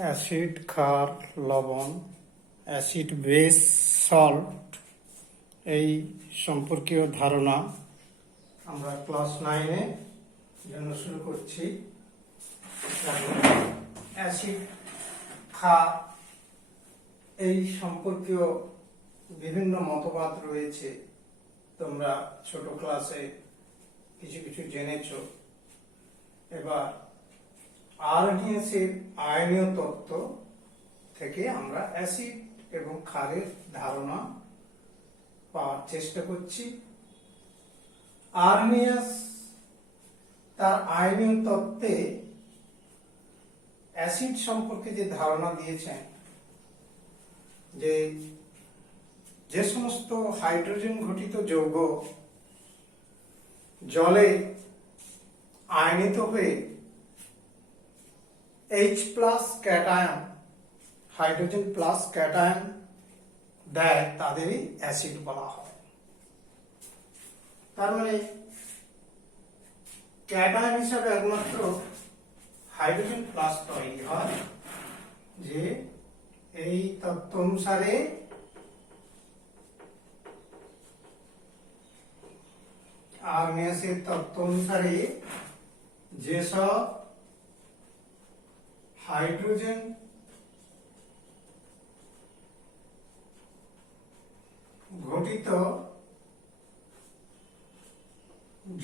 Acid, ক্ষার, লবণ, acid, base, salt এই সম্পর্কীয় ধারণা আমরা ক্লাস 9-এ জন্য শুরু করছি। অ্যাসিড, ক্ষার এই সম্পর্কীয় বিভিন্ন মতবাদ রয়েছে। তোমরা ছোট ক্লাসে কিছু কিছু জেনেছো। এবার আরএনএসের আয়নীয় তত্ত্ব থেকে আমরা অ্যাসিড এবং ক্ষারের ধারণা পাওয়ার চেষ্টা করছি। আরএনএস তার আয়নীয় তত্ত্বে অ্যাসিড সম্পর্কে যে ধারণা দিয়েছেন, যে সমস্ত হাইড্রোজেন ঘটিত যৌগ জলে আয়নিত হয়ে H+ cation, hydrogen plus cation দেয়, তাদেরই অ্যাসিড বলা হয়। তার মানে ক্যাটায়ন হিসাবে একমাত্র হাইড্রোজেন প্লাস তৈরি হয়, যে এই তত্ত্ব অনুসারে আরএনএসের তত্ত্ব অনুসারে যেসব হাইড্রোজেন ঘটিত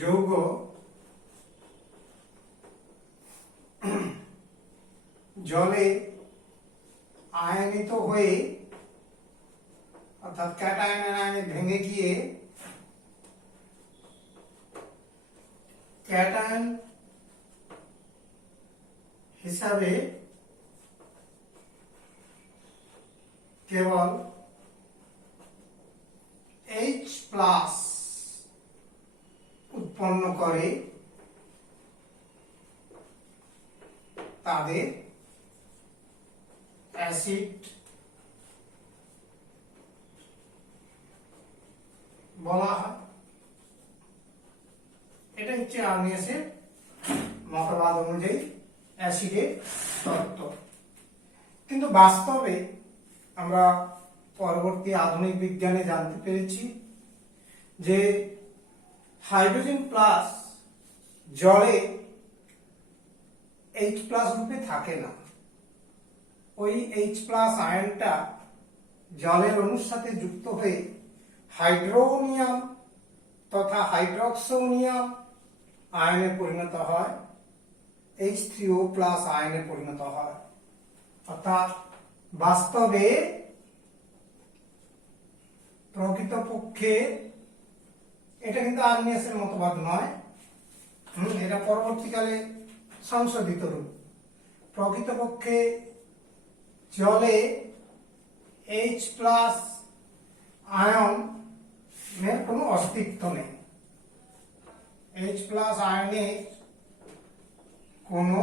যৌগ জলে আয়নিত হয়ে অর্থাৎ ক্যাটায়নের আয়নে ভেঙে গিয়ে ক্যাটায়ন হিসাবে কেবল H+ উৎপন্ন করে, তাদের অ্যাসিড বলা হয়। এটা হচ্ছে আরএনএসের মতবাদ অনুযায়ী অ্যাসিডের তত্ত্ব। কিন্তু বাস্তবে আমরা পরবর্তী আধুনিক বিজ্ঞানে জানতে পেরেছি যে হাইড্রোজেন প্লাস জলে H+ রূপে থাকে না। ওই H+ আয়নটা জলের অণুর সাথে যুক্ত হয়ে হাইড্রোনিয়াম তথা হাইড্রক্সোনিয়াম আয়নে পরিণত হয়, H3O+ আয়নে পরিণত হয়। অর্থাৎ বাস্তবে প্রকৃতপক্ষে এটা কিন্তু আরএনএসের মতবাদ নয়, এটা পরবর্তীকালে সংশোধিত রূপ। প্রকৃতপক্ষে জলে H+ আয়নের কোনো অস্তিত্ব নেই। H+ আয়নের কোনো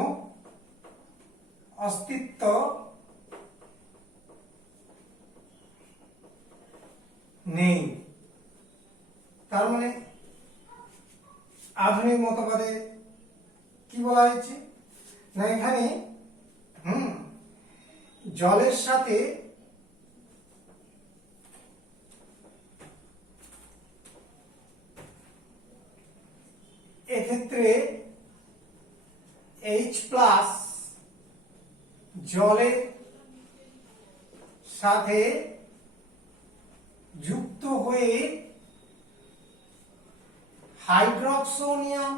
অস্তিত্ব নেই। তার মানে আধুনিক মতবাদে কি বলা হয়েছে না, এখানে জলের সাথে এক্ষেত্রে H+ জলের সাথে যুক্ত হয়ে হাইড্রক্সোনিয়াম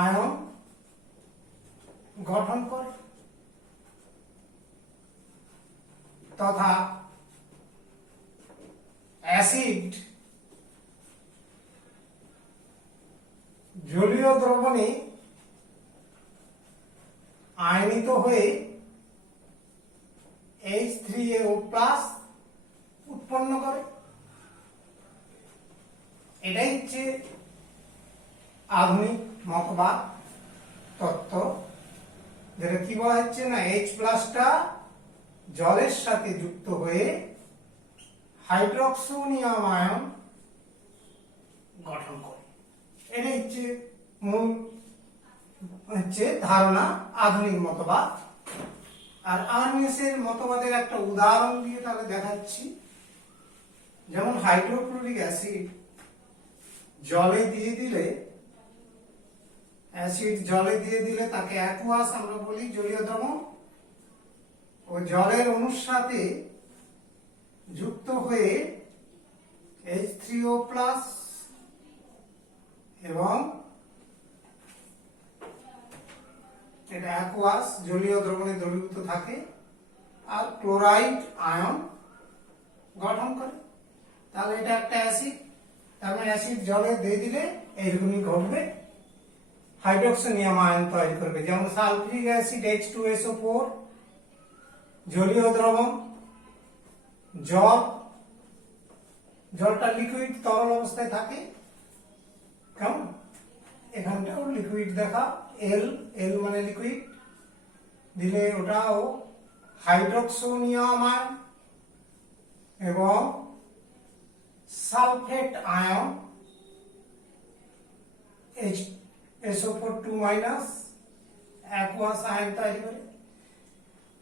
আয়ন গঠন করে, তথা অ্যাসিড জলীয় দ্রবণে আয়নিত হয়ে H3O+ উৎপন্ন করে। এটাই হচ্ছে আধুনিক মতবাদ তত্ত্ব, যেটা কি বলা হচ্ছে না, H+টা জলের সাথে যুক্ত হয়ে হাইড্রক্সোনিয়াম আয়ন গঠন করে। এটাই হচ্ছে মূল হচ্ছে ধারণা, আধুনিক মতবাদ। আর আর্মিসের মতবাদের একটা উদাহরণ দিয়ে তাহলে দেখাচ্ছি। যেমন হাইড্রোক্লোরিক অ্যাসিড জলে দিয়ে দিলে তাকে অ্যাকুয়াস আমরা বলি, জলীয় দ্রবণ। ও জলের অণুর সাথে যুক্ত হয়ে H3O+ এবং এটা অ্যাকুয়াস জলীয় দ্রবণে দ্রবীভূত থাকে আর ক্লোরাইড আয়ন গঠন করে। তাহলে এটা একটা অ্যাসিড, তার মানে অ্যাসিড জলে দিয়ে দিলে এইরকমই ঘটবে, হাইড্রোক্সোনিয়াম আয়ন তৈরি করবে। যেমন সালফিউরিক অ্যাসিড H2SO4 জলীয় দ্রবণ, জলটা লিকুইড তরল অবস্থায় থাকে, কেমন এখানটাও লিকুইড দেখা, এল মানে লিকুইড দিলে ওটাও হাইড্রোক্সোনিয়াম আয়ন এবং sulphate ion SO4 aqueous ion তৈরি করে।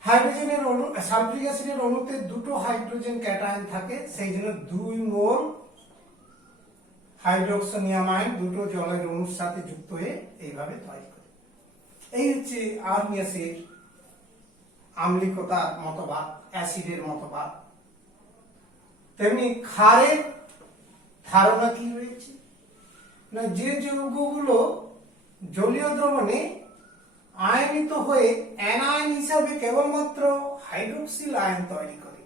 হাইড্রোজেনের অণু, সালফিউরিক অ্যাসিডের অণুতে দুটো হাইড্রোজেন ক্যাটায়ন থাকে, সেই জন্য 2 মোল হাইড্রোক্সোনিয়াম আয়ন দুটো জলের অণুর সাথে যুক্ত হয়ে এইভাবে তৈরি করে। এই হচ্ছে আর্নিয়াসের আম্লিকতার মতবাদ, অ্যাসিডের মতবাদ। তেমনি ক্ষারের ধারণা কি রয়েছে না, যে যৌগগুলো জলীয় দ্রবণে আয়নিত হয়ে অ্যানায়ন হিসাবে কেবলমাত্র হাইড্রোক্সিল আয়ন তৈরি করে,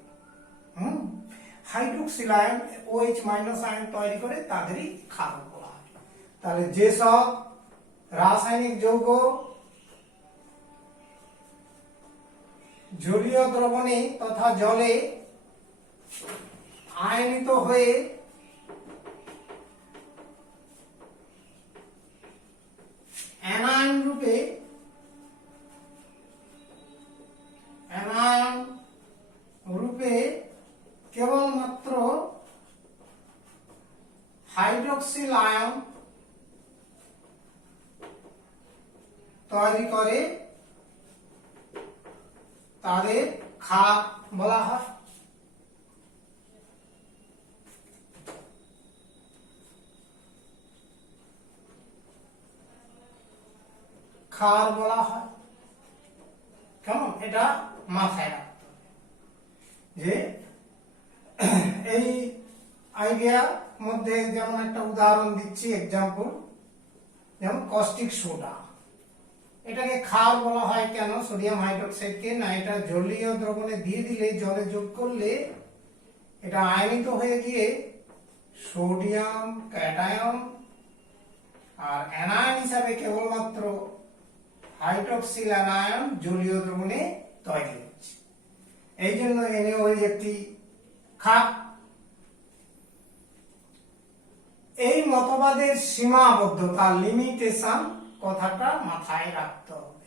হাইড্রোক্সিল আয়ন OH- আয়ন তৈরি করে, তাদেরই ক্ষারক বলা হয়। তাহলে যেসব রাসায়নিক যৌগ জলীয় দ্রবণে তথা জলে আয়নিত হয়ে অ্যানায়ন রূপে কেবলমাত্র হাইড্রোক্সিল আয়ন তৈরি করে, তাদের ক্ষার বলা হয়। ক্ষার বলা হয়, কেমন এটা মাথায় রাখতে হবে যে এই আইডিয়ার মধ্যে। যেমন একটা উদাহরণ দিচ্ছি, এক্সাম্পল, যেমন কস্টিক সোডা, এটাকে ক্ষার বলা হয় কেন? সোডিয়াম হাইড্রোক্সাইডকে না, এটা জলীয় দ্রবণে দিয়ে দিলে, জলে যোগ করলে এটা আয়নিত হয়ে গিয়ে সোডিয়াম ক্যাটায়ন আর অ্যানায়ন হিসাবে কেবলমাত্র হাইড্রোক্সিল অ্যানায়ন জলীয় দ্রবণে তৈরি হচ্ছে, এই জন্য NaOH একটি ক্ষার। এই মতবাদের সীমাবদ্ধতা, লিমিটেশন কথাটা মাথায় রাখতে হবে।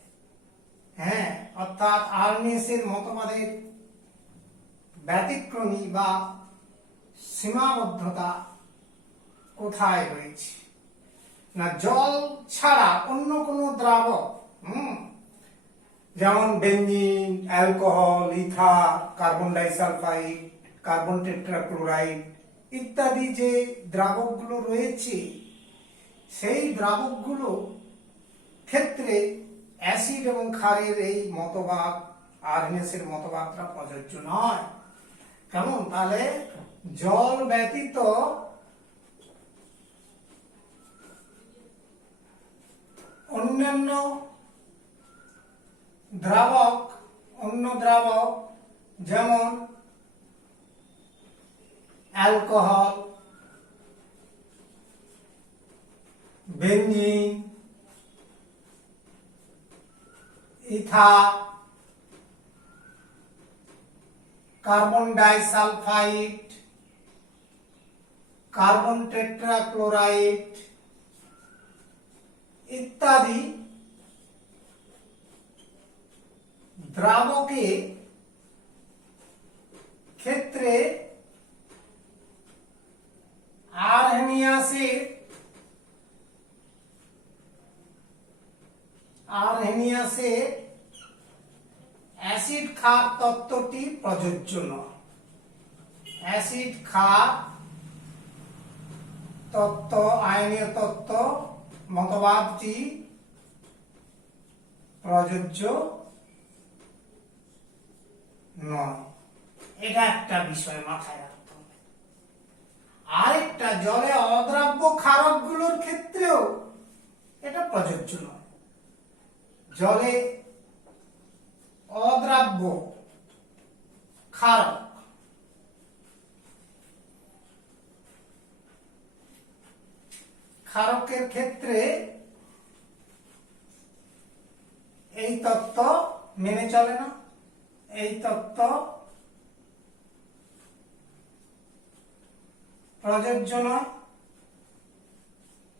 হ্যাঁ, অর্থাৎ আর্নিয়াসের মতবাদের ব্যতিক্রমী বা সীমাবদ্ধতা কোথায় রয়েছে না, জল ছাড়া অন্য কোনো দ্রাবক, যেমন benzene, alcohol, ether, carbon disulphide, carbon tetrachloride ইত্যাদি যে দ্রাবকগুলো রয়েছে, সেই দ্রাবকগুলো ক্ষেত্রে অ্যাসিড এবং ক্ষারের এই মতবাদ, আর্নিয়াসের মতবাদটা প্রযোজ্য নয়। কেমন? তাহলে জল ব্যতীত অন্যান্য দ্রাবক যেমন alcohol, benzene, ether, carbon disulphide, carbon tetrachloride ইত্যাদি দ্রাবকে ক্ষেত্রে আর্নিয়াসের আরহেনিয়াসে অ্যাসিড ক্ষার তত্ত্বটি প্রযোজ্য নয়। অ্যাসিড ক্ষার তত্ত্ব, আয়নীয় তত্ত্ব মতবাদটি প্রযোজ্য নয়। এটা একটা বিষয় মাথায় রাখতে হবে। আরেকটা, জলে অদ্রাব্য ক্ষারকগুলোর ক্ষেত্রেও এটা প্রযোজ্য নয়। জলে অদ্রাব্য ক্ষারক ক্ষারকের ক্ষেত্রে এই তত্ত্ব মেনে চলে না। এই তত্ত্ব প্রযোজ্য নয়।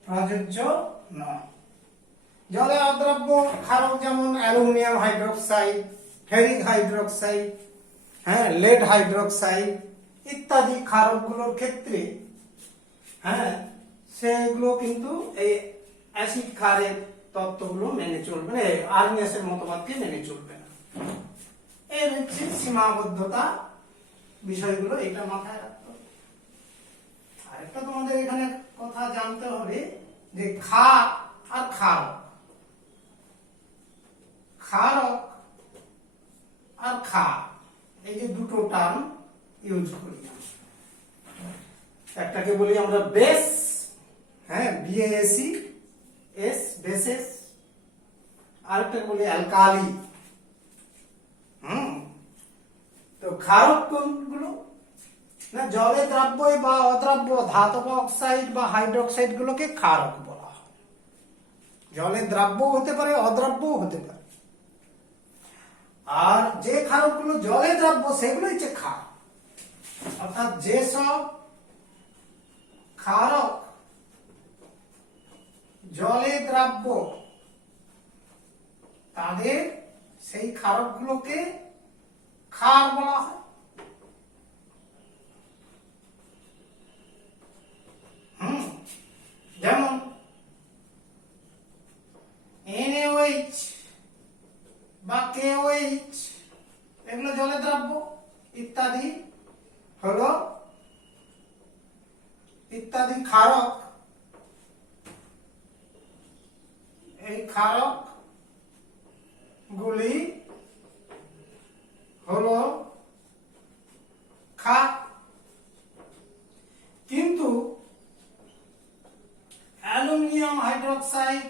প্রযোজ্য নয়। জলে অদ্রাব্য ক্ষারক যেমন aluminium hydroxide, ferric hydroxide, lead hydroxide ইত্যাদি ক্ষারকগুলোর ক্ষেত্রে সেগুলো কিন্তু এই অ্যাসিড ক্ষারের তত্ত্বগুলো মেনে চলবে না, আরহেনিয়াসের মতবাদকে মেনে চলবে না। এর হচ্ছে সীমাবদ্ধতা বিষয়গুলো, এটা মাথায় রাখতে হবে। আরেকটা তোমাদের এখানে কথা জানতে হবে যে ক্ষার আর ক্ষারক, ক্ষারক আর ক্ষার, এই যে দুটো টার্ম ইউজ করি। একটাকে বলি আমরা বেস, বিএসি এস, বেসেস। আরেকটাকে বলি অ্যালকালি। তো ক্ষারক কোনগুলো না, জলে দ্রাব্য বা অদ্রাব্য ধাতব অক্সাইড বা হাইড্রোক্সাইড গুলোকে ক্ষারক বলা হয়। জলে দ্রাব্য হতে পারে, অদ্রাব্যও হতে পারে। আর যে ক্ষারকগুলো জলে দ্রাব্য সেগুলো হচ্ছে ক্ষার। অর্থাৎ যেসব ক্ষারক জলে দ্রাব্য তাদের সেই ক্ষারকগুলোকে ক্ষার বলা হয়। যেমন NaOH বা KOH এগুলো জলে দ্রাব্য ইত্যাদি হলো ইত্যাদি ক্ষারক। এই ক্ষারক গুলি হলো ক্ষার। কিন্তু অ্যালুমিনিয়াম হাইড্রোক্সাইড,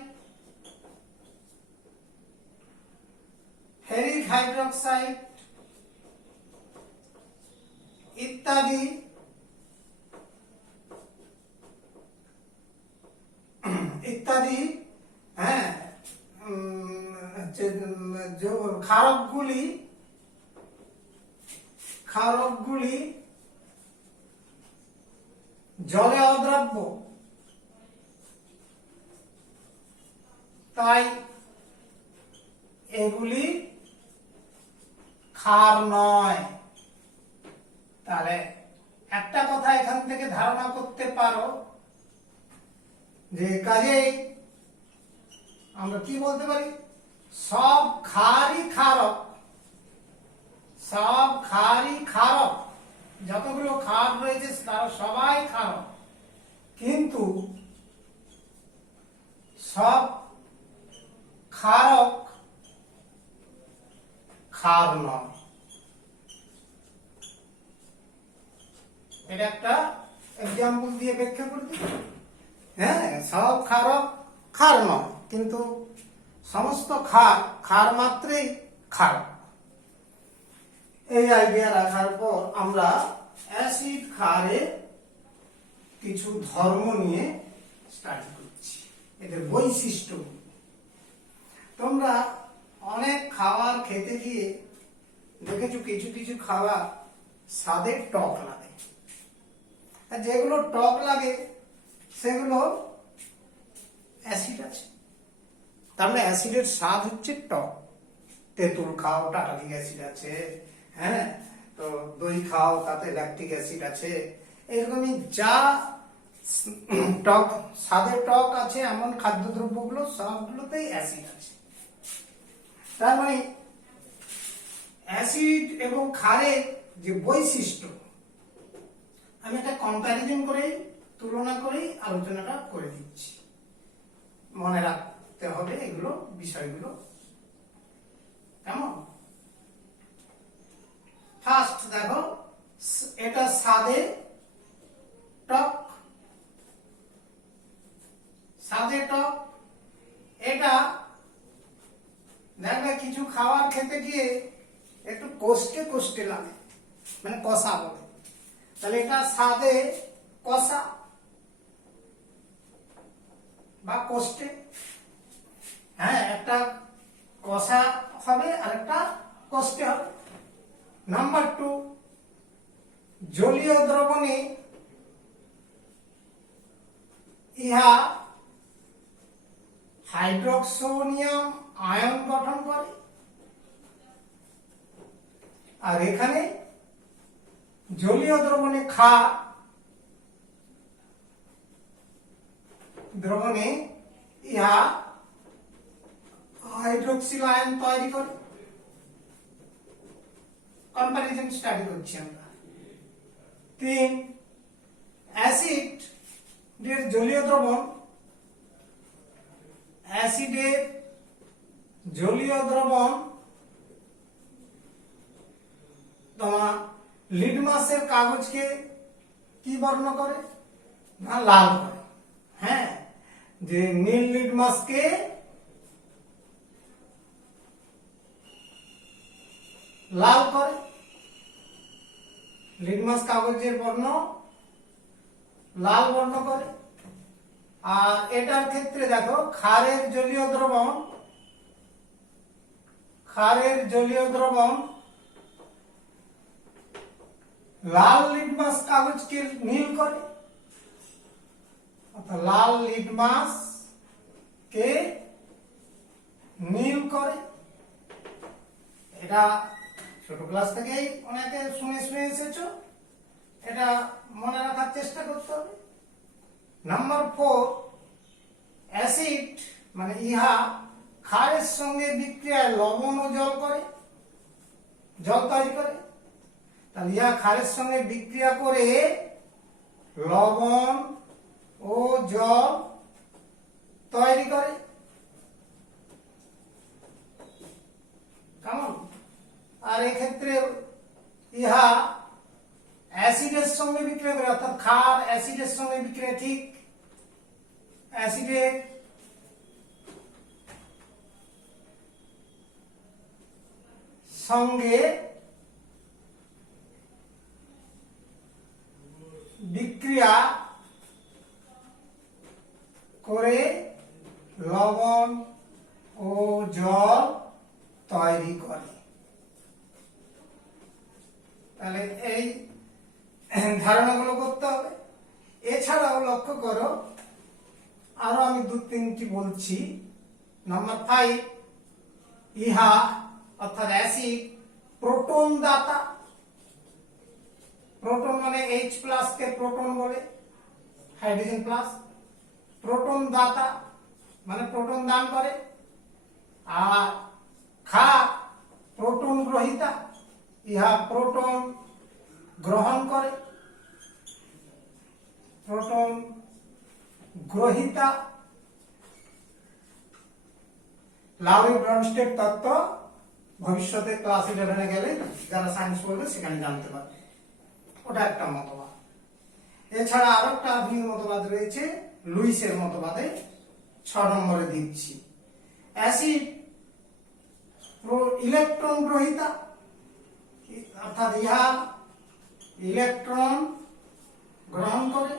ফেরিক হাইড্রোক্সাইড ইত্যাদি ইত্যাদি ক্ষারকগুলি জলে অদ্রাব্য, তাই এগুলি ক্ষার নয়। তাহলে একটা কথা এখান থেকে ধারণা করতে পারো যে কাজেই আমরা কি বলতে পারি, সব ক্ষারই ক্ষারক, সব ক্ষারই ক্ষারক, যতগুলো ক্ষার রয়েছে তারা সবাই ক্ষারক, কিন্তু সব ক্ষারক ক্ষার নয়। এটা একটা এক্সাম্পল দিয়ে ব্যাখ্যা করে দিই। সব ক্ষারক ক্ষার নয়, কিন্তু সমস্ত ক্ষার ক্ষার মাত্রই ক্ষারক। এই আইডিয়া রাখার পর আমরা অ্যাসিড ক্ষারের কিছু ধর্ম নিয়ে স্টাডি করছি, এদের বৈশিষ্ট্য। তোমরা অনেক খাবার খেতে গিয়ে দেখেছো কিছু কিছু খাবার স্বাদে টক লাগে, আর যেগুলো টক লাগে সেগুলো অ্যাসিড আছে। তার মানে অ্যাসিডের স্বাদ হচ্ছে টক। তেঁতুল খাও, টাটারিক অ্যাসিড আছে, তো দই খাও, তাতে ল্যাকটিক অ্যাসিড আছে। এরকমই যা টক, স্বাদে টক আছে এমন খাদ্যদ্রব্যগুলো সবগুলোতেই অ্যাসিড আছে। তার মানে অ্যাসিড এবং ক্ষারের যে বৈশিষ্ট্য আমি একটা কম্প্যারিজন করে তুলনা করে আলোচনাটা করে দিচ্ছি, মনে রাখতে হবে এগুলো বিষয়গুলো। কেমন? ফার্স্ট দেখো, এটা স্বাদে টক, স্বাদে টক। এটা দেখবে কিছু খাবার খেতে গিয়ে একটু কষ্টে কষ্টে লাগে, মানে কষা বলে, তাহলে এটা স্বাদে কষা বা কষ্টে। হ্যাঁ, একটা কষা হবে আর একটা কষ্টে হবে। নাম্বার 2, জলীয় দ্রবণে ইহা হাইড্রোক্সোনিয়াম আয়ন গঠন করে, আর এখানে জলীয় দ্রবণে দ্রবণে ইহা হাইড্রোক্সিল আয়ন তৈরি করে। কম্পারিজন স্টাডি করছি আমরা। 3, অ্যাসিডের জলীয় দ্রবণ, অ্যাসিডের জলীয় দ্রবণ তোমার লিটমাসের কাগজকে কি বর্ণ করে না লাল করে। হ্যাঁ, যে নীল লিটমাসকে লাল করে, লিটমাস কাগজের বর্ণ লাল বর্ণ করে। আর এটার ক্ষেত্রে দেখো ক্ষারের জলীয় দ্রবণ লাল লিটমাস কাগজকে নীল করে, অর্থাৎ লাল লিটমাস কে নীল করে। এটা ছোট ক্লাস থেকেই অনেকে শুনে এসেছো, এটা মনে রাখার চেষ্টা করতে হবে। নাম্বার 4, অ্যাসিড মানে ইহা ক্ষারের সঙ্গে বিক্রিয়ায় লবণ ও জল তৈরি করে। তাহলে ইহা ক্ষারের সঙ্গে বিক্রিয়া করে লবণ ও জল তৈরি করে। কেমন? আর এক্ষেত্রে ইহা অ্যাসিডের সঙ্গে বিক্রিয়া করে, অর্থাৎ ক্ষার অ্যাসিডের সঙ্গে বিক্রিয়া, ঠিক অ্যাসিডের সঙ্গে বিক্রিয়া করে লবণ ও জল তৈরি করে। তাহলে এই ধারণাগুলো করতে হবে। এছাড়াও লক্ষ্য করো, আরো আমি 2-3টি বলছি। নাম্বার 5, ইহা অর্থাৎ অ্যাসিড প্রোটন দাতা। প্রোটন মানে H+ কে প্রোটন বলে, হাইড্রোজেন প্লাস। প্রোটন দাতা মানে প্রোটন দান করে। আর ক্ষার প্রোটন গ্রহিতা, ইহা প্রোটন গ্রহণ করে। প্রোটন গ্রহিতা। লাউরি ব্রনস্টেড তত্ত্ব ভবিষ্যতে ক্লাস 11-এ গেলে যারা সায়েন্স পড়বে সেখানে জানতে পারবে, ওটা একটা মতবাদ। এছাড়া আরো একটা আধুনিক মতবাদ রয়েছে, লুইসের মতবাদে 6 নম্বরে দিচ্ছি। অ্যাসিড ইলেকট্রন গ্রহিতা, অর্থাৎ ইহা ইলেকট্রন গ্রহণ করে,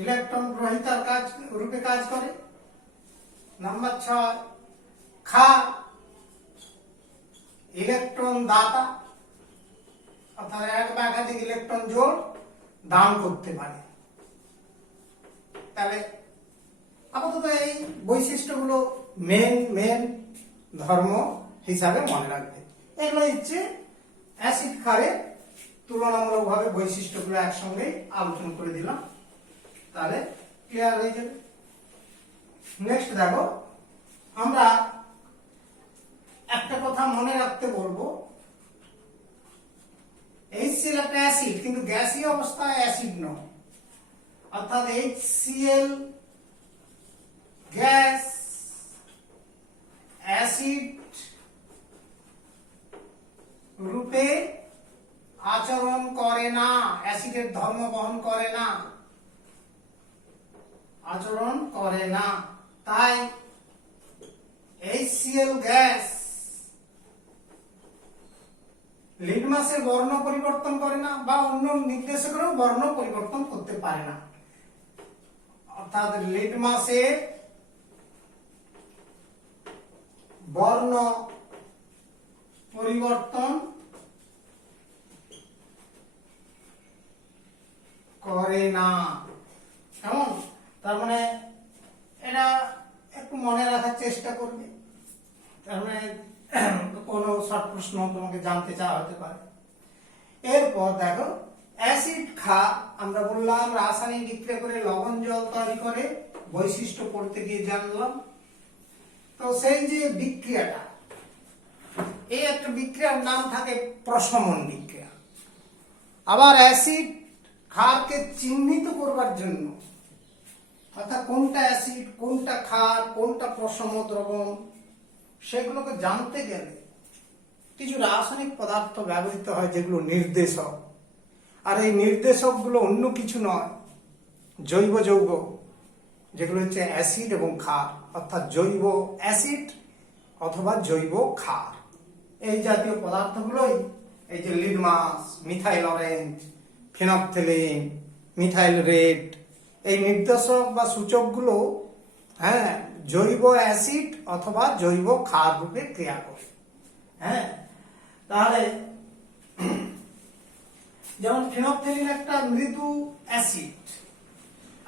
ইলেকট্রন গ্রহিতার রূপে কাজ করে। নাম্বার 6, ক্ষার ইলেকট্রন দাতা, অর্থাৎ এক বা একাধিক ইলেকট্রন জোড় দান করতে পারে। তাহলে আপাতত এই বৈশিষ্ট্যগুলো মেন ধর্ম হিসাবে মনে রাখবে। এগুলো হচ্ছে অ্যাসিড ক্ষারের তুলনামূলকভাবে বৈশিষ্ট্যগুলো একসঙ্গে আলোচনা করে দিলাম, তাহলে ক্লিয়ার হয়ে যাবে। নেক্সট দেখো, আমরা একটা কথা মনে রাখতে বলবো, HCl একটা অ্যাসিড, কিন্তু গ্যাসীয় অবস্থায় অ্যাসিড নয়, অর্থাৎ HCl গ্যাস অ্যাসিড রূপে আচরণ করে না, অ্যাসিডের ধর্ম বহন করে না, আচরণ করে না। তাই HCl গ্যাস লিটমাসের বর্ণ পরিবর্তন করে না বা অন্য নির্দেশকেরও বর্ণ পরিবর্তন করতে পারে না। অর্থাৎ লিটমাসের বর্ণ পরিবর্তন করে না। কেমন? তার মানে এটা একটু মনে রাখার চেষ্টা করবে, তার মানে কোনো শর্ট প্রশ্ন তোমাকে জানতে চাওয়া হতে পারে। এরপর দেখো, অ্যাসিড ক্ষার আমরা বললাম রাসায়নিক বিক্রিয়া করে লবণ জল তৈরি করে, বৈশিষ্ট্য পড়তে গিয়ে জানলাম। তো সেই যে বিক্রিয়াটা, এই একটা বিক্রিয়ার নাম থাকে প্রশমন বিক্রিয়া। আবার অ্যাসিড ক্ষারকে চিহ্নিত করবার জন্য, অর্থাৎ কোনটা অ্যাসিড, কোনটা ক্ষার, কোনটা প্রশম দ্রবণ, সেগুলোকে জানতে গেলে কিছু রাসায়নিক পদার্থ ব্যবহৃত হয় যেগুলো নির্দেশক। আর এই নির্দেশকগুলো অন্য কিছু নয়, জৈব যৌগ, যেগুলো হচ্ছে অ্যাসিড এবং ক্ষার, অর্থাৎ জৈব অ্যাসিড অথবা জৈব ক্ষার। এই জাতীয় পদার্থগুলোই এই যে litmus, methyl orange, phenolphthalein, methyl red, এই নির্দেশক বা সূচকগুলো জৈব অ্যাসিড অথবা জৈব ক্ষার রূপে ক্রিয়া করে। তাহলে যেমন ফিনপথেলিন একটা মৃদু অ্যাসিড,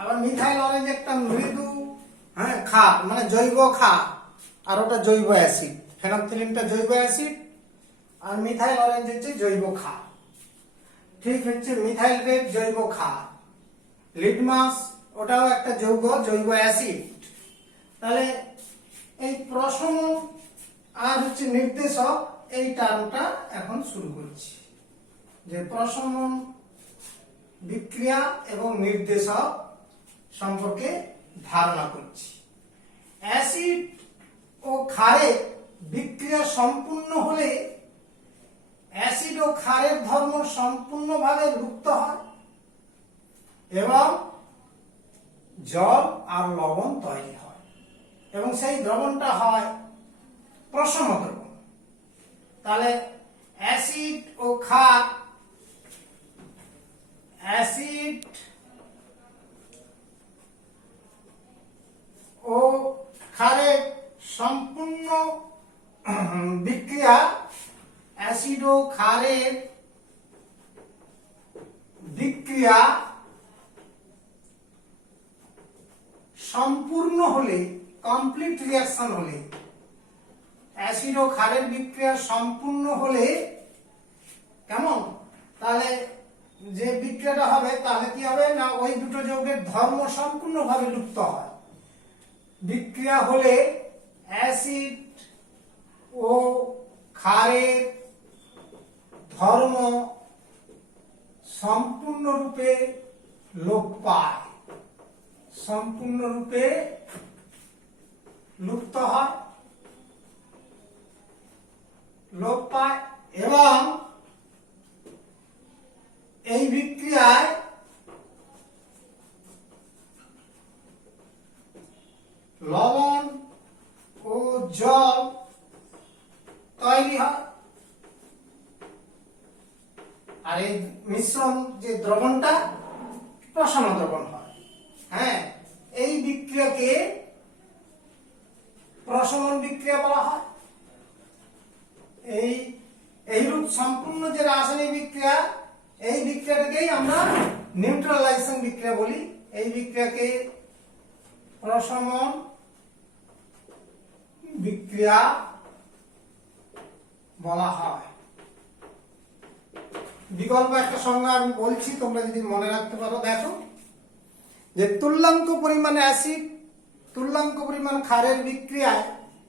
আবার মিথাইল অরেঞ্জ একটা মৃদু ক্ষার, মানে জৈব ক্ষার, আর ওটা জৈব অ্যাসিড। ফিনপথেলিনটা জৈব অ্যাসিড আর মিথাইল অরেঞ্জ হচ্ছে জৈব ক্ষার। ঠিক হচ্ছে মিথাইল রেড জৈব ক্ষার, লিটমাস ওটাও একটা যৌগ, জৈব অ্যাসিড। তাহলে এই প্রশমন আর হচ্ছে নির্দেশক, এই টার্মটা এখন শুরু করছি, যে প্রশমন বিক্রিয়া এবং নির্দেশক সম্পর্কে ধারণা করছি। অ্যাসিড ও ক্ষারের বিক্রিয়া সম্পূর্ণ হলে অ্যাসিড ও ক্ষারের ধর্ম সম্পূর্ণভাবে লুপ্ত হয় এবং জল আর লবণ তৈরি হয়, এবং সেই দ্রবণটা হয় প্রশম দ্রবণ। তাহলে অ্যাসিড ও ক্ষার, অ্যাসিড ও ক্ষারের সম্পূর্ণ বিক্রিয়া, অ্যাসিড ও ক্ষারের বিক্রিয়া সম্পূর্ণ হলে, কমপ্লিট রিঅ্যাকশন হলে, অ্যাসিড ও ক্ষারের বিক্রিয়া সম্পূর্ণ হলে কেমন, তাহলে যে বিক্রিয়াটা হবে তাহলে কি হবে না, ওই দুটো যৌগের ধর্ম সম্পূর্ণভাবে লুপ্ত হয়। বিক্রিয়া হলে অ্যাসিড ও ক্ষারের ধর্ম সম্পূর্ণরূপে লোপ পায়, সম্পূর্ণরূপে লুপ্ত হয়, লোপ পায়। এবং এই বিক্রিয়ায় লবণ ও জল তৈরি হয়, আর এই মিশ্রণ যে দ্রবণটা প্রশম দ্রবণ হয়। এই বিক্রিয়াকে প্রশমন বিক্রিয়া বলা হয়। এইরূপ সম্পূর্ণ যে রাসায়নিক বিক্রিয়া, এই বিক্রিয়াটাকেই আমরা নিউট্রালাইজেশন বিক্রিয়া বলি। এই বিক্রিয়াকে প্রশমন বিক্রিয়া বলা হয়। বিকল্প একটা সংজ্ঞা আমি বলছি, তোমরা যদি মনে রাখতে পারো। দেখো, যে তুল্যাঙ্ক পরিমাণ অ্যাসিড, তুল্যাঙ্ক পরিমাণ ক্ষারের বিক্রিয়ায়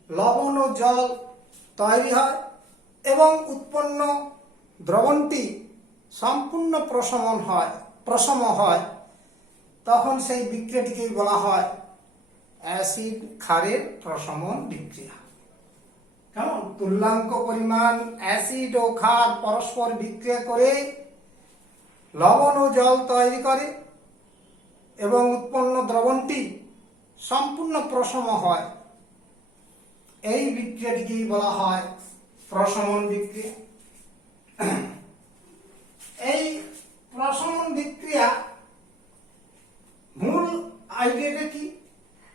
লবণ ও জল তৈরি হয় এবং উৎপন্ন দ্রবণটি সম্পূর্ণ প্রশম হয়, তখন সেই বিক্রিয়াটিকেই বলা হয় অ্যাসিড ক্ষারের প্রশমন বিক্রিয়া। কেমন? তুল্যাঙ্ক পরিমাণ অ্যাসিড ও ক্ষার পরস্পর বিক্রিয়া করে লবণ ও জল তৈরি করে এবং উৎপন্ন দ্রবণটি সম্পূর্ণ প্রশম হয়, এই বিক্রিয়াটিকেই বলা হয় প্রশমন বিক্রিয়া। এই প্রশমন বিক্রিয়া মূল আইডিয়াটা কি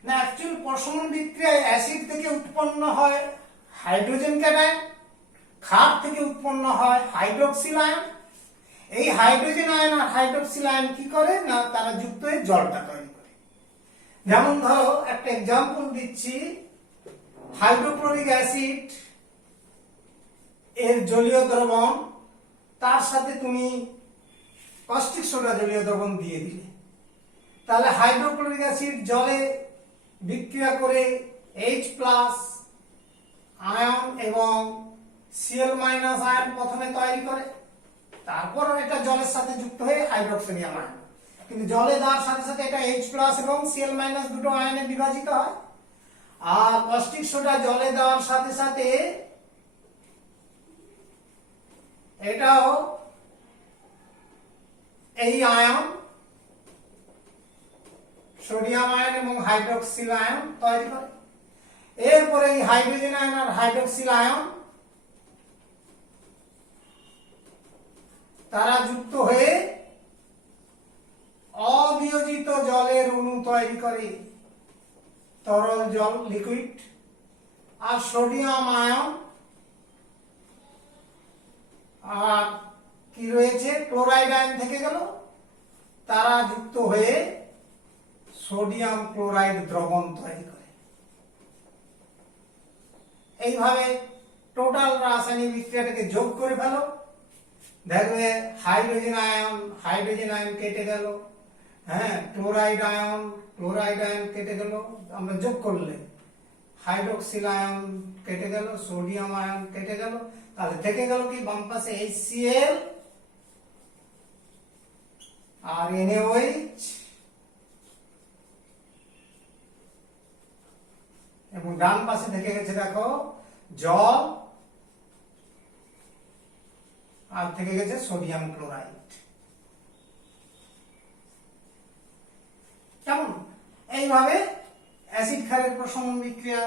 না, অ্যাকচুয়াল প্রশমন বিক্রিয়ায় অ্যাসিড থেকে উৎপন্ন হয় হাইড্রোজেন ক্যাটায়ন, ক্ষার থেকে উৎপন্ন হয় হাইড্রোক্সিল আয়ন। এই হাইড্রোজেন আয়ন আর হাইড্রোক্সিল আয়ন কি করে না, তারা যুক্ত হয়ে জলটা তৈরি করে। যেমন ধরো একটা এক্সাম্পল দিচ্ছি, হাইড্রোক্লোরিক অ্যাসিড এর জলীয় দ্রবণ, তার সাথে তুমি কস্টিক সোডা জলীয় দ্রবণ দিয়ে দিলে, তাহলে হাইড্রোক্লোরিক অ্যাসিড জলে বিক্রিয়া করে H+ আয়ন এবং Cl- আয়ন প্রথমে তৈরি করে, তারপর এটা জলের সাথে যুক্ত হয়ে হাইড্রোক্সিনিয়াম আয়ন। কিন্তু জলে দেওয়ার সাথে সাথে এটা H+ এবং Cl- দুটো আয়নে বিভাজিত হয়। আর কস্টিক সোডা জলে দেওয়ার সাথে সাথে এটাও এই আয়ন সোডিয়াম আয়ন এবং হাইড্রোক্সিল আয়ন তৈরি করে। এরপরে এই হাইড্রোজেন আয়ন আর হাইড্রোক্সিল আয়ন তারা যুক্ত হয়ে অবিয়োজিত জলের অণু তৈরি করে, তরল জল লিকুইড। আর সোডিয়াম আয়ন আর কি রয়েছে, ক্লোরাইড আয়ন থেকে গেল, তারা যুক্ত হয়ে সোডিয়াম ক্লোরাইড দ্রবণ তৈরি করে। এইভাবে টোটাল রাসায়নিক বিক্রিয়াটাকে যোগ করে ফেলো, দেখবে হাইড্রোজেন আয়ন কেটে গেল, হ্যাঁ, ক্লোরাইড আয়ন কেটে গেল, আমরা যোগ করলে হাইড্রোক্সিল আয়ন কেটে গেল, সোডিয়াম আয়ন কেটে গেল, তাহলে থেকে গেল কি বাম পাশে HCl আর NaOH, এবং ডান পাশে থেকে গেছে দেখো জল আর থেকে গেছে সোডিয়াম ক্লোরাইড। কেমন? এইভাবে অ্যাসিড ক্ষারের প্রশমন বিক্রিয়া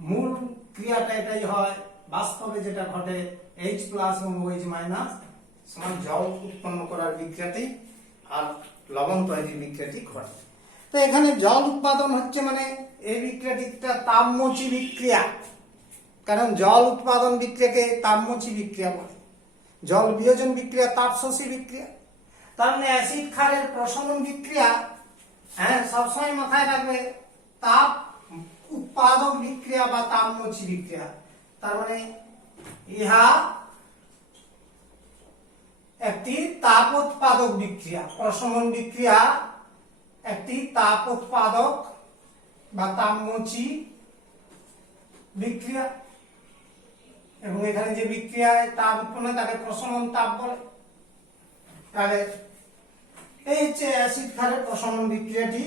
মূল ক্রিয়াটা এটাই হয়, বাস্তবে যেটা ঘটে H+ এবং OH- সমান জল উৎপন্ন করার বিক্রিয়াতেই আর লবণ তৈরির বিক্রিয়াটি ঘটে। তো এখানে জল উৎপাদন হচ্ছে মানে এই বিক্রিয়াটিটা তাপমোচী বিক্রিয়া, কারণ জল উৎপাদন বিক্রিয়াকে তাপমোচী বিক্রিয়া বলে, জল বিয়োজন বিক্রিয়া তাপশোষী বিক্রিয়া। তার মানে অ্যাসিড ক্ষারের প্রশমন বিক্রিয়া, হ্যাঁ, সবসময় মাথায় রাখবে তাপ উৎপাদক বিক্রিয়া বা তাপমোচী বিক্রিয়া। তার মানে ইহা একটি তাপ উৎপাদক বিক্রিয়া, প্রশমন বিক্রিয়া একটি তাপ উৎপাদক বা তাপমোচী বিক্রিয়া, এবং এখানে যে বিক্রিয়ায় তাপ উৎপন্ন তাকে প্রশমন তাপ বলে। তাহলে এই হচ্ছে অ্যাসিড ক্ষারের প্রশমন বিক্রিয়াটি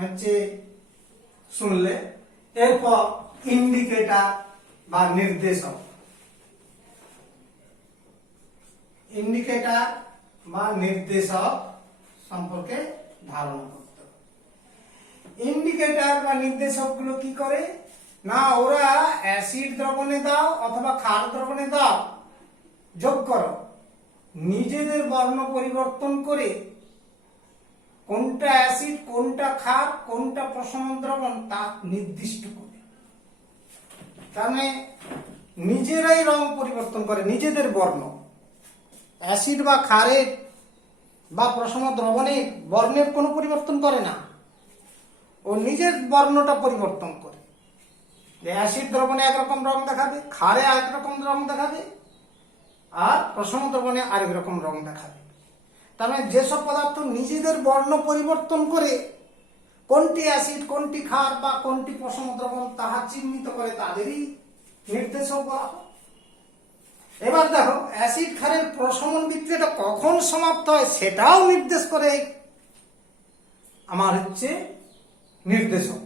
হচ্ছে শুনলে। এরপর ইন্ডিকেটর বা নির্দেশক, সম্পর্কে ধারণা করতে হবে। ইন্ডিকেটর বা নির্দেশক গুলো কি করে না, ওরা অ্যাসিড দ্রবণে দাও অথবা ক্ষার দ্রবণে দাও, যোগ করো, নিজেদের বর্ণ পরিবর্তন করে কোনটা অ্যাসিড, কোনটা ক্ষার, কোনটা প্রশমন দ্রবণ তা নির্দিষ্ট করে। তার মানে নিজেরাই রং পরিবর্তন করে, নিজেদের বর্ণ। অ্যাসিড বা ক্ষারের বা প্রশমন দ্রবণের বর্ণের কোনো পরিবর্তন করে না, ও নিজের বর্ণটা পরিবর্তন করে। অ্যাসিড দ্রবণে একরকম রং দেখাবে, ক্ষারে আরেক রকম রং দেখাবে, আর প্রশমন দ্রবণে আরেক রকম রং দেখাবে। তার মানে যেসব পদার্থ নিজেদের বর্ণ পরিবর্তন করে কোনটি অ্যাসিড, কোনটি ক্ষার বা কোনটি প্রশম দ্রবণ তাহা চিহ্নিত করে তাদেরই নির্দেশক বলা হয়। এবার দেখো অ্যাসিড ক্ষারের প্রশমন বিক্রিয়াটা কখন সমাপ্ত হয় সেটাও নির্দেশ করে আমার নির্দেশক।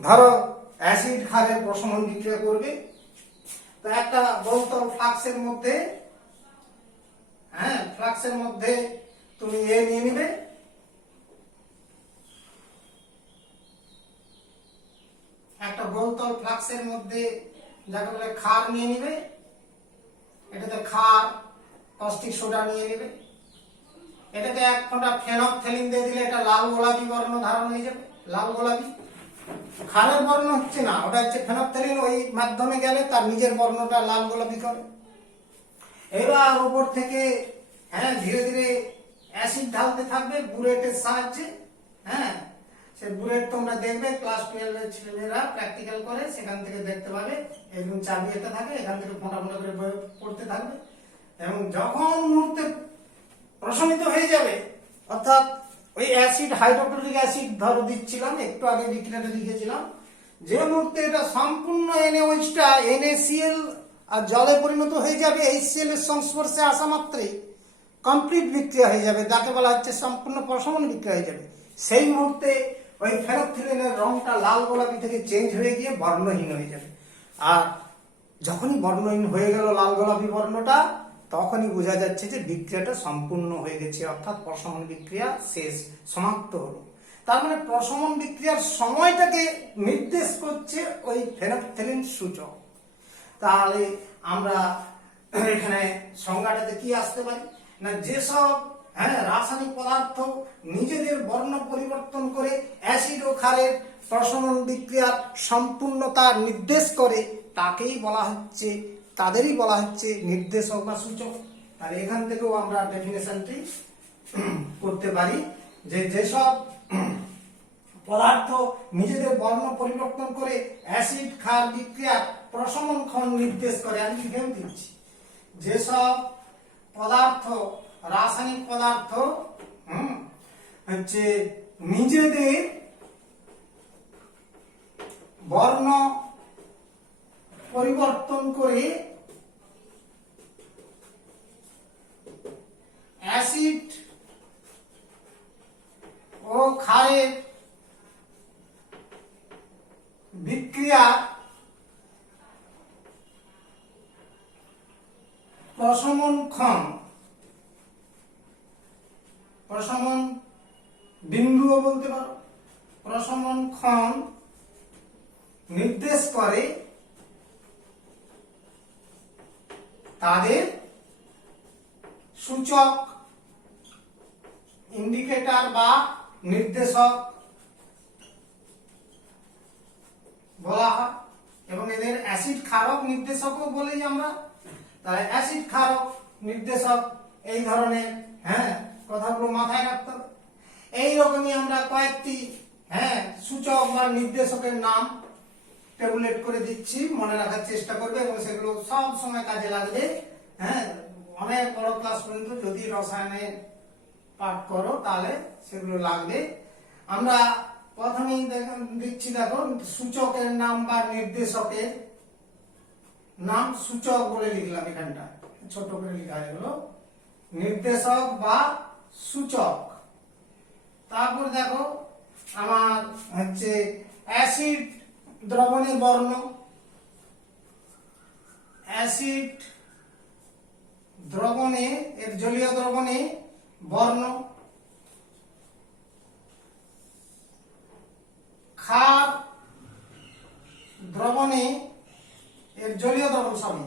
ধরো অ্যাসিড ক্ষারের প্রশমন বিক্রিয়া করবে, তো একটা বহুতল ফ্লাক্সের মধ্যে ফ্লাক্সের মধ্যে তুমি এ নিয়ে নিবে, একটা বহুতল ফ্লাক্সের মধ্যে যাকে বলে ক্ষার নিয়ে নিবে, এটাতে ক্ষার কস্টিক সোডা নিয়ে নেবে, এটাতে এক ফোঁটা ফেনফথেলিন দিয়ে দিলে এটা লাল গোলাপি বর্ণ ধারণ হয়ে যাবে, লাল গোলাপি। ক্ষারের বর্ণ হচ্ছে না, ওটা হচ্ছে ফেনফথেলিন, ওই মাধ্যমে গেলে তার নিজের বর্ণটা লাল গোলাপি করে। এবার উপর থেকে ধীরে ধীরে অ্যাসিড ঢালতে থাকবে বুলেটের সাহায্যে। সে বুলেট তোমরা দেখবে ক্লাস 12 এর ছেলেমেয়েরা প্র্যাকটিক্যাল করে, সেখান থেকে দেখতে পাবে এরকম চাবি এটা থাকে, এখান থেকে ফোঁটা ফোঁটা করে পড়তে থাকবে এবং যখন মুহূর্তে প্রশমিত হয়ে যাবে, অর্থাৎ ওই অ্যাসিড হাইড্রোক্লোরিক অ্যাসিড ধরো দিচ্ছিলাম, একটু আগে বিক্রিয়াটা লিখেছিলাম, যে মুহূর্তে এটা সম্পূর্ণ NaOHটা NaCl আর জলে পরিণত হয়ে যাবে, HCl এর সংস্পর্শে আসা মাত্রই কমপ্লিট বিক্রিয়া হয়ে যাবে, যাকে বলা হচ্ছে সম্পূর্ণ প্রশমন বিক্রিয়া হয়ে যাবে। সেই মুহূর্তে ওই ফেনফথেলিনের রংটা লাল গোলাপি থেকে চেঞ্জ হয়ে গিয়ে বর্ণহীন হয়ে যাবে। আর যখনই বর্ণহীন হয়ে গেল লাল গোলাপি বর্ণটা, তখনই বোঝা যাচ্ছে যে বিক্রিয়াটা সম্পূর্ণ হয়ে গেছে, অর্থাৎ প্রশমন বিক্রিয়া শেষ, সমাপ্ত হলো। তার মানে প্রশমন বিক্রিয়ার সময়টাকে নির্দেশ করছে ওই ফেনফথেলিন সূচক। তাহলে আমরা এখানে সংজ্ঞাটাতে কি আসতে পারি না, যেসব রাসায়নিক পদার্থ নিজেদের বর্ণ পরিবর্তন করে অ্যাসিড ও ক্ষারের প্রশমন বিক্রিয়ার সম্পূর্ণতা নির্দেশ করে তাদেরই বলা হচ্ছে নির্দেশক বা সূচক। আর এখান থেকেও আমরা ডেফিনেশনটি করতে পারি যে যেসব পদার্থ নিজেদের বর্ণ পরিবর্তন করে অ্যাসিড ক্ষার বিক্রিয়ার প্রশমন ক্ষণ নির্দেশ করে, আমি লিখেও দিচ্ছি, যেসব পদার্থ রাসায়নিক পদার্থ নিজেদের বর্ণ পরিবর্তন করে অ্যাসিড ও ক্ষারের বিক্রিয়া প্রশমন ক্ষণ, প্রশমন বিন্দুও বলতে পারো, প্রশমন ক্ষণ নির্দেশ করে তাদের সূচক, ইন্ডিকেটর বা নির্দেশক বলা হয়। এবং এদের অ্যাসিড ক্ষারক নির্দেশকও বলি আমরা। তাহলে অ্যাসিড ক্ষারক নির্দেশক এই ধরনের কথাগুলো মাথায় রাখতে হবে। এইরকমই আমরা কয়েকটি সূচক বা নির্দেশকের নাম ট্যাবুলেট করে দিচ্ছি, মনে রাখার চেষ্টা করবে এবং সেগুলো সব সময় কাজে লাগবে। অনেক বড় ক্লাস পর্যন্ত যদি রসায়নের পাঠ করো তাহলে সেগুলো লাগবে। আমরা প্রথমেই দিচ্ছি, দেখো সূচকের নাম বা নির্দেশকের নাম, সূচক বলে লিখলাম, এখানটা ছোট করে লেখা হয়ে গেল নির্দেশক বা সূচক। তারপর দেখো আমার অ্যাসিড দ্রবণে বর্ণ, অ্যাসিড দ্রবণে এর জলীয় দ্রবণে বর্ণ, ক্ষার দ্রবণে এর জলীয় দ্রবণ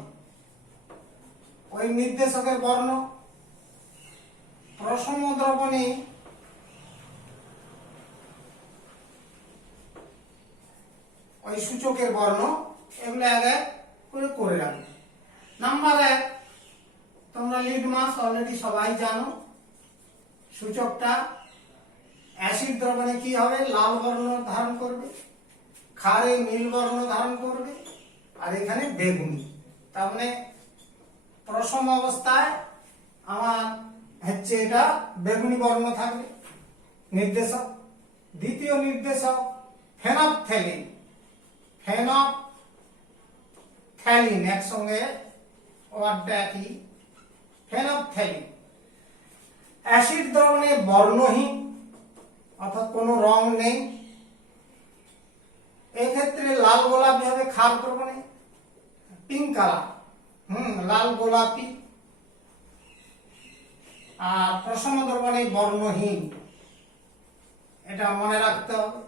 ওই নির্দেশকের বর্ণ, প্রশম দ্রবণে ওই সূচকের বর্ণ। এগুলো এক এক করে করে রাখবে। নাম্বার 1, তোমরা লিটমাস অলরেডি সবাই জানো, সূচকটা অ্যাসিড দ্রবণে কি হবে, লাল বর্ণ ধারণ করবে, ক্ষারে নীল বর্ণ ধারণ করবে, আর এখানে বেগুনি। তার মানে প্রশম অবস্থায় আমার এটা বেগুনি বর্ণ থাকবে নির্দেশক, দ্বিতীয় নির্দেশক ফেনপথ্যালিন, ফেনপথ্যালিন একসঙ্গে ওয়ার্ডটা একই, ফেনপথ্যালিন। অ্যাসিড দ্রবণে বর্ণহীন অর্থাৎ কোনো রং নেই, এক্ষেত্রে লাল গোলাপি হবে। ক্ষার দ্রবণে পিঙ্ক কালার, লাল গোলাপি। আর প্রশম দ্রবণে বর্ণহীন, এটা মনে রাখতে হবে।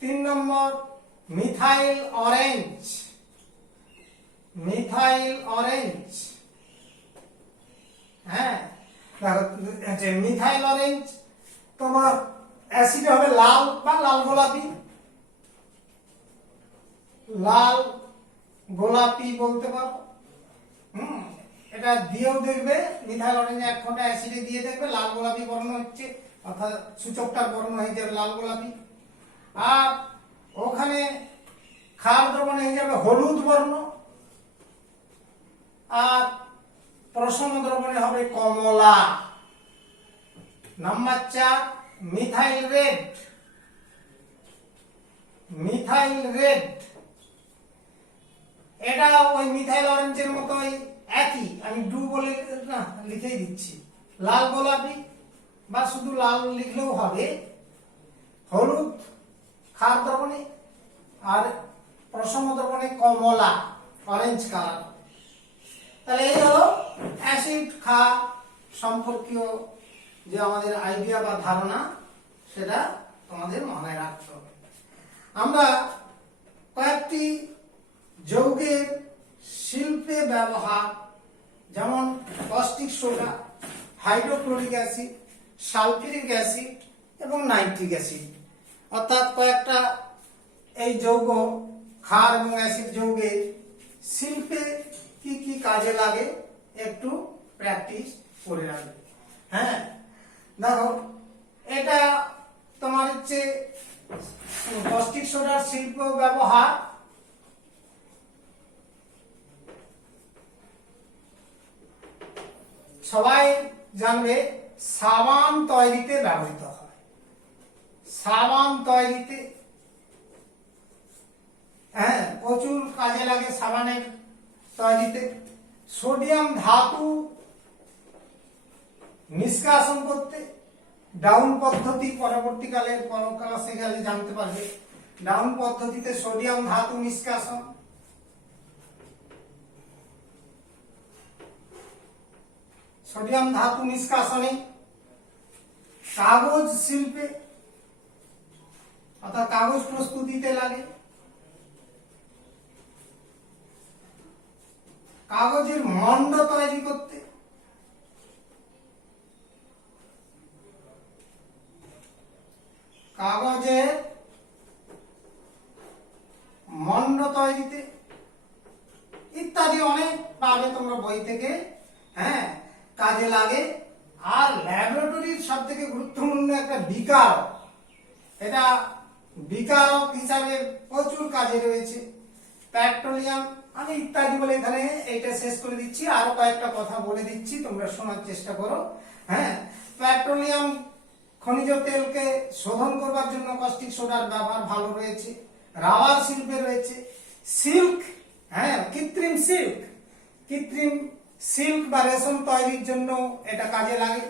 3 নম্বর মিথাইল অরেঞ্জ, মিথাইল অরেঞ্জ। হ্যাঁ, মিথাইল অরেঞ্জ তোমার অ্যাসিড হবে লাল বা লাল গোলাপি, লাল গোলাপি বলতে পারো। এটা দিয়েও দেখবে, মিথাইল অরেঞ্জ 1 ফোঁটা অ্যাসিডে দিয়ে দেখবে লাল গোলাপি বর্ণ হচ্ছে, অর্থাৎ সূচকটার বর্ণ হয়ে যাবে লাল গোলাপি। আর ওখানে ক্ষার দ্রবণে হয়ে যাবে হলুদ বর্ণ, আর প্রশম দ্রবণে হবে কমলা। Number 4 methyl red, methyl red. এটা ওই মিথাইল অরেঞ্জের মতোই একই, আমি ব্লু বলে না লিখেই দিচ্ছি, লাল গোলাপি বা শুধু লাল লিখলেও হবে। হলুদ ক্ষার দ্রবণে আর প্রশম দ্রবণে কমলা, অরেঞ্জ কালার। তাহলে এই হলো অ্যাসিড ক্ষার সম্পর্কীয় যে আমাদের আইডিয়া বা ধারণা, সেটা তোমাদের মনে রাখতে হবে। আমরা কয়েকটি যৌগের শিল্পে ব্যবহার, যেমন caustic soda, hydrochloric acid, sulphuric acid এবং নাইট্রিক অ্যাসিড, অর্থাৎ কয়েকটা এই যৌগ ক্ষার এবং অ্যাসিড যৌগের শিল্পে কি কি কাজে লাগে একটু প্র্যাকটিস করে রাখবে। হ্যাঁ, দেখো এটা তোমার হচ্ছে কস্টিক সোডার শিল্প ব্যবহার। সবাই জানবে সাবান তৈরিতে ব্যবহৃত হয়, সাবান তৈরিতে। হ্যাঁ, প্রচুর কাজে লাগে সাবানের তৈরিতে। সোডিয়াম ধাতু নিষ্কাশন করতে ডাউন পদ্ধতি, পরবর্তীকালে ক্লাসে গেলে জানতে পারবে, ডাউন পদ্ধতিতে সোডিয়াম ধাতু নিষ্কাশন। সোডিয়াম ধাতু নিষ্কাশনে কাগজ শিল্পে অর্থাৎ কাগজ প্রস্তুতিতে লাগে, কাগজের মন্ড তৈরি করতে, কাগজের মন্ড তৈরিতে ইত্যাদি অনেক পাবে তোমরা বই থেকে। হ্যাঁ, কাজে লাগে। আর ল্যাবরেটরির সব থেকে গুরুত্বপূর্ণ একটা বিকারক, এটা বিকারক হিসাবে প্রচুর কাজে রয়েছে। পেট্রোলিয়াম, আমি ইত্যাদি বলে এখানে এইটা শেষ করে দিচ্ছি, আরো কয়েকটা কথা বলে দিচ্ছি, তোমরা শোনার চেষ্টা করো। হ্যাঁ, পেট্রোলিয়াম খনিজ তেলকে শোধন করবার জন্য কস্টিক সোডার ব্যবহার ভালো রয়েছে। রাবার শিল্পে রয়েছে। সিল্ক, হ্যাঁ কৃত্রিম সিল্ক, কৃত্রিম সিল্ক বা রেশম তৈরির জন্য এটা কাজে লাগে।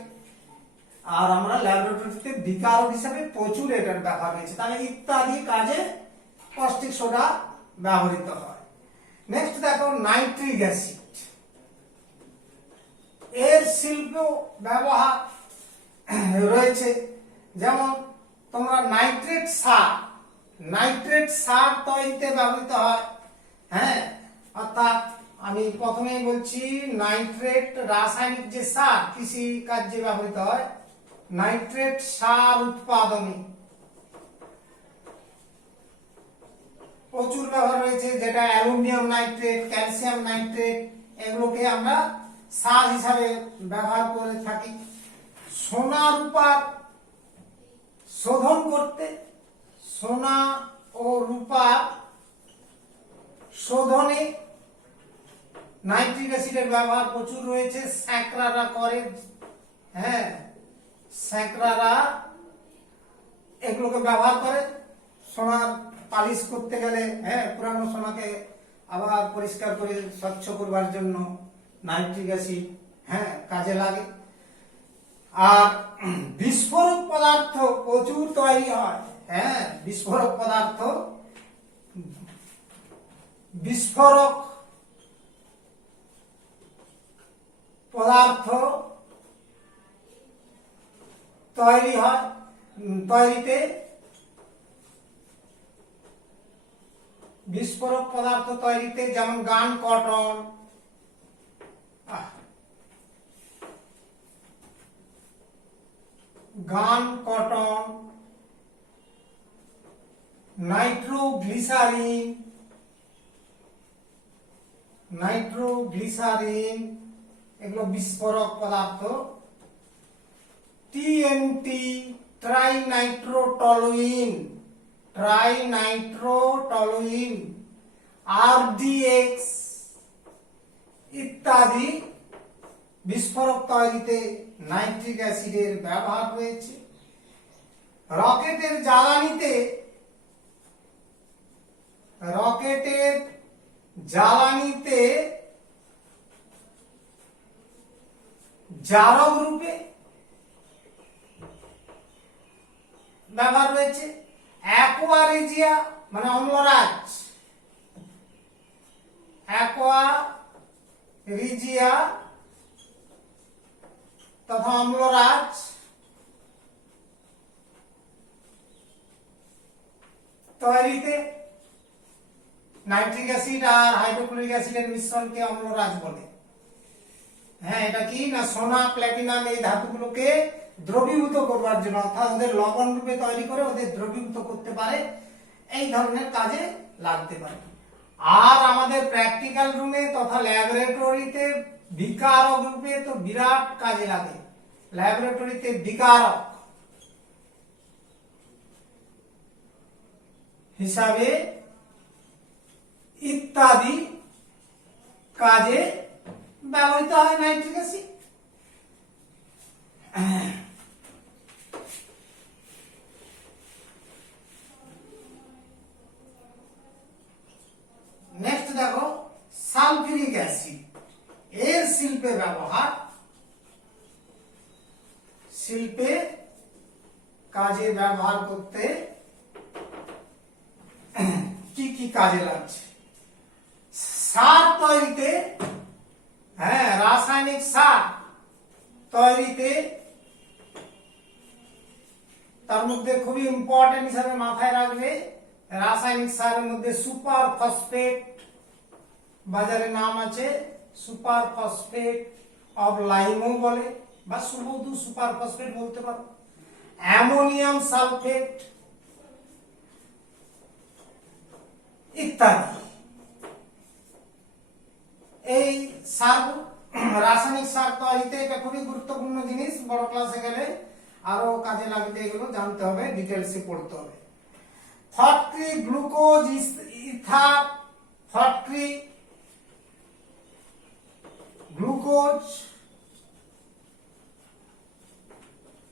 আর আমরা ল্যাবরেটরিতে বিকারক হিসাবে প্রচুর এটার ব্যবহার রয়েছে। তাহলে ইত্যাদি কাজে কস্টিক সোডা ব্যবহৃত হয়। নেক্সট দেখো নাইট্রিক অ্যাসিড, এর শিল্প ব্যবহার রয়েছে। যেমন তোমরা নাইট্রেট সার, নাইট্রেট সার তৈরিতে ব্যবহৃত হয়। হ্যাঁ, অর্থাৎ আমি প্রথমেই বলছি নাইট্রেট রাসায়নিক যে সার কৃষি কাজে ব্যবহৃত হয়, নাইট্রেট সার উৎপাদনে প্রচুর ব্যবহার রয়েছে, যেটা অ্যালুমিনিয়াম নাইট্রেট, ক্যালসিয়াম নাইট্রেট, এগুলোকে আমরা সার হিসাবে ব্যবহার করে থাকি। সোনা রূপার শোধন করতে, সোনা ও রূপার শোধনে নাইট্রিক অ্যাসিডের ব্যবহার প্রচুর রয়েছে। স্যাঁকড়ারা করে, হ্যাঁ স্যাঁকড়ারা এগুলোকে ব্যবহার করে সোনার পালিশ করতে গেলে, হ্যাঁ, পুরানো সোনাকে আবার পরিষ্কার করে স্বচ্ছ করবার জন্য নাইট্রিক অ্যাসিড, হ্যাঁ, কাজে লাগে। আর বিস্ফোরক পদার্থ প্রচুর তৈরি হয়, হ্যাঁ, বিস্ফোরক পদার্থ, বিস্ফোরক পদার্থ তৈরি হয়, তৈরিতে বিস্ফোরক পদার্থ তৈরিতে যেমন গান কটন, নাইট্রোগ্লিসারিন এগুলো বিস্ফোরক পদার্থ। টিএনটি, ট্রাইনাইট্রোটলুইন, আরডিএক্স ইত্যাদি বিস্ফোরক তৈরিতে নাইট্রিক অ্যাসিডের ব্যবহার রয়েছে। রকেটের জ্বালানিতে জারক রূপে ব্যবহার রয়েছে। অ্যাকোয়ারিজিয়া মানে অ্যাকোয়ারিজিয়া তথা অম্লরাজ তৈরিতে নাইট্রিক অ্যাসিড আর হাইড্রোক্লোরিক অ্যাসিডের মিশ্রণকে অম্লরাজ বলে। হ্যাঁ, এটা কি না সোনা, প্ল্যাটিনাম এই ধাতুগুলোকে দ্রবীভূত করবার জন্য, অর্থাৎ ওদের লবণ রূপে তৈরি করে ওদের দ্রবীভূত করতে পারে, এই ধরনের কাজে লাগতে পারে। আর আমাদের প্র্যাকটিক্যাল রুমে তথা ল্যাবরেটরিতে বিকারক রূপে তো বিরাট কাজে লাগে। ল্যাবরেটরিতে বিকারক হিসাবে ইত্যাদি কাজে ব্যবহৃত হয় নাইট্রিক অ্যাসিড। নেক্সট দেখো সালফিউরিক অ্যাসিড এর শিল্পে ব্যবহার, শিল্পে কাজে ব্যবহার করতে কি কি কাজে লাগছে? সার তৈরিতে, হ্যাঁ, রাসায়নিক সার তৈরিতে, তার মধ্যে খুবই ইম্পর্টেন্ট হিসাবে মাথায় রাখবে রাসায়নিক সারের মধ্যে সুপার ফসফেট, বাজারে নাম আছে সুপার ফসফেট অফ লাইমও বলে, বা শুধু সুপার ফসফেট বলতে পারো। অ্যামোনিয়াম সালফেট ইত্যাদি এই সার, রাসায়নিক সার তৈরিতে এটা খুবই গুরুত্বপূর্ণ জিনিস। বড় ক্লাসে গেলে আরো কাজে লাগবে, এগুলো জানতে হবে, ডিটেলসে পড়তে হবে। ফটক্রি, গ্লুকোজ, ইথার, ফটক্রি, গ্লুকোজ,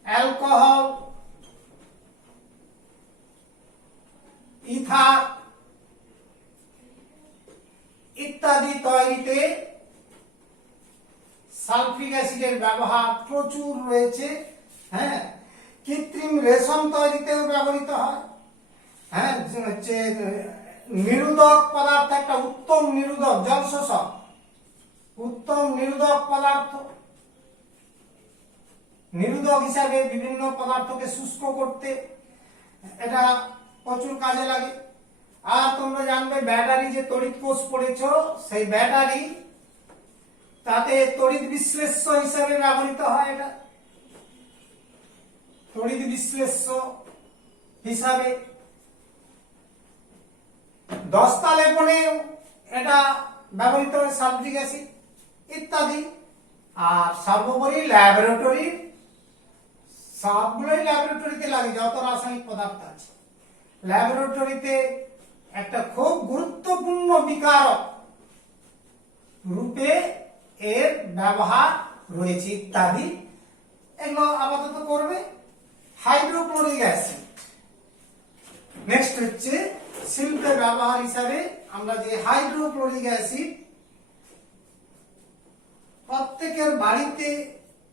অ্যালকোহল, ইথার ইত্যাদি তৈরিতে সালফিক অ্যাসিডের ব্যবহার প্রচুর রয়েছে। হ্যাঁ, কৃত্রিম রেশম তৈরিতেও ব্যবহৃত হয়। হ্যাঁ, হচ্ছে নিরোধক পদার্থ, একটা উত্তম নিরোধক, জল শোষক, উত্তম নিরোধক পদার্থ, নিরোধক হিসাবে বিভিন্ন পদার্থকে শুষ্ক করতে এটা প্রচুর কাজে লাগে। আর তোমরা জানবে ব্যাটারি, যে তড়িৎ কোষ পড়েছো, সেই ব্যাটারি তাতে তড়িৎ বিশ্লেষ্য হিসাবে ব্যবহৃত হয়। এটা তড়িৎ বিশ্লেষ্য হিসাবে দস্তা লেপনে এটা ব্যবহৃত হয়, সালফিক অ্যাসিড ইত্যাদি। আর সর্বোপরি ল্যাবরেটরি, সবগুলোই ল্যাবরেটরিতে লাগে, যত রাসায়নিক পদার্থ আছে ল্যাবরেটরিতে একটা খুব গুরুত্বপূর্ণ বিকারক রূপে এর ব্যবহার রয়েছে ইত্যাদি। এগুলো আপাতত করবে। হাইড্রোক্লোরিক অ্যাসিড, নেক্সট হচ্ছে শিল্পে ব্যবহার হিসাবে আমরা যে হাইড্রোক্লোরিক অ্যাসিড প্রত্যেকের বাড়িতে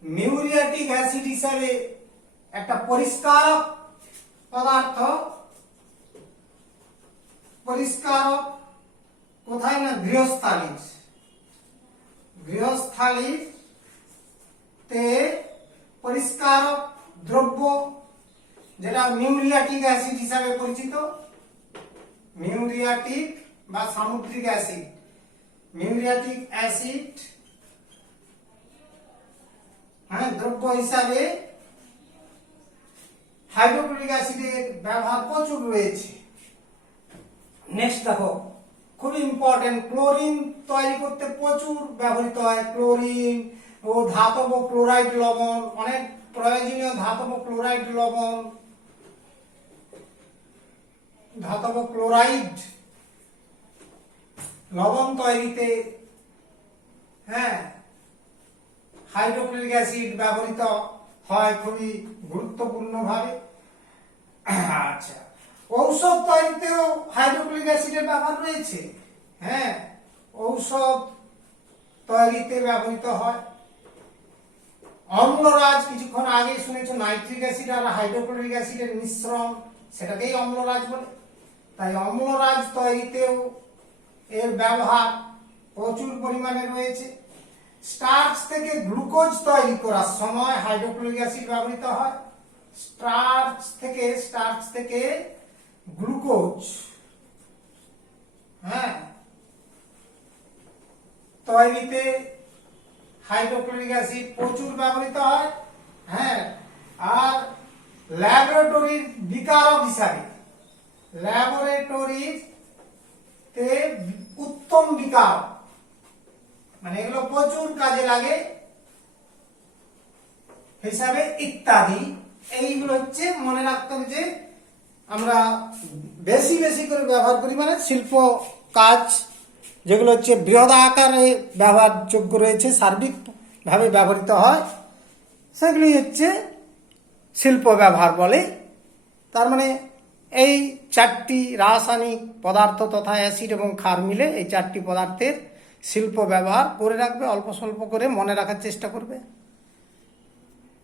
মিউরিয়াটিক অ্যাসিড হিসাবে একটা পরিষ্কারক পদার্থ, পরিষ্কারক কোথায় না গৃহস্থালিতে পরিষ্কারক দ্রব্য যেটা মিউরিয়াটিক অ্যাসিড হিসাবে পরিচিত, মিউরিয়াটিক বা সামুদ্রিক অ্যাসিড, মিউরিয়াটিক অ্যাসিড দ্রব্য হিসাবে হাইড্রোক্লোরিক অ্যাসিডের ব্যবহার প্রচুর রয়েছে। নেক্সট দেখো, খুব ইম্পর্টেন্ট, ক্লোরিন তৈরি করতে প্রচুর ব্যবহৃত হয়। ক্লোরিন ও ধাতব ক্লোরাইড লবণ, অনেক প্রয়োজনীয় ধাতব ক্লোরাইড লবণ, ধাতব ক্লোরাইড লবণ তৈরিতে হাইড্রোক্লোরিক অ্যাসিড ব্যবহৃত হয় খুবই গুরুত্বপূর্ণ ভাবে। আচ্ছা, ঔষধ তৈরিতেও হাইড্রোক্লোরিক অ্যাসিডের ব্যবহার রয়েছে। ঔষধ তৈরিতে ব্যবহৃত হয়। অম্লরাজ, কিছুক্ষণ আগে শুনেছো নাইট্রিক অ্যাসিড আর হাইড্রোক্লোরিক অ্যাসিডের মিশ্রণ, সেটাকেই অম্লরাজ বলে। তাই অম্লরাজ তৈরিতেও এর ব্যবহার প্রচুর পরিমাণে রয়েছে। স্টার্চ থেকে গ্লুকোজ তৈরি করার সময় হাইড্রোক্লোরিক অ্যাসিড ব্যবহৃত হয়। স্টার্চ থেকে গ্লুকোজ তৈরিতে হাইড্রোক্লোরিক অ্যাসিড প্রচুর ব্যবহৃত হয়। আর ল্যাবরেটরির বিকারক হিসাবে, ল্যাবরেটরিতে উত্তম বিকারক, মানে এগুলো প্রচুর কাজে লাগে হিসাবে ইত্যাদি। এইগুলো হচ্ছে মনে রাখতে হবে যে আমরা বেশি বেশি করে ব্যবহার করি, মানে শিল্প কাজ যেগুলো হচ্ছে বৃহৎ আকারে ব্যবহারযোগ্য রয়েছে, সার্বিক ভাবে ব্যবহৃত হয়, সেগুলি হচ্ছে শিল্প ব্যবহার বলে। তার মানে এই চারটি রাসায়নিক পদার্থ তথা অ্যাসিড এবং ক্ষার মিলে এই চারটি পদার্থের শিল্প ব্যবহার করে রাখবে, অল্প স্বল্প করে মনে রাখার চেষ্টা করবে।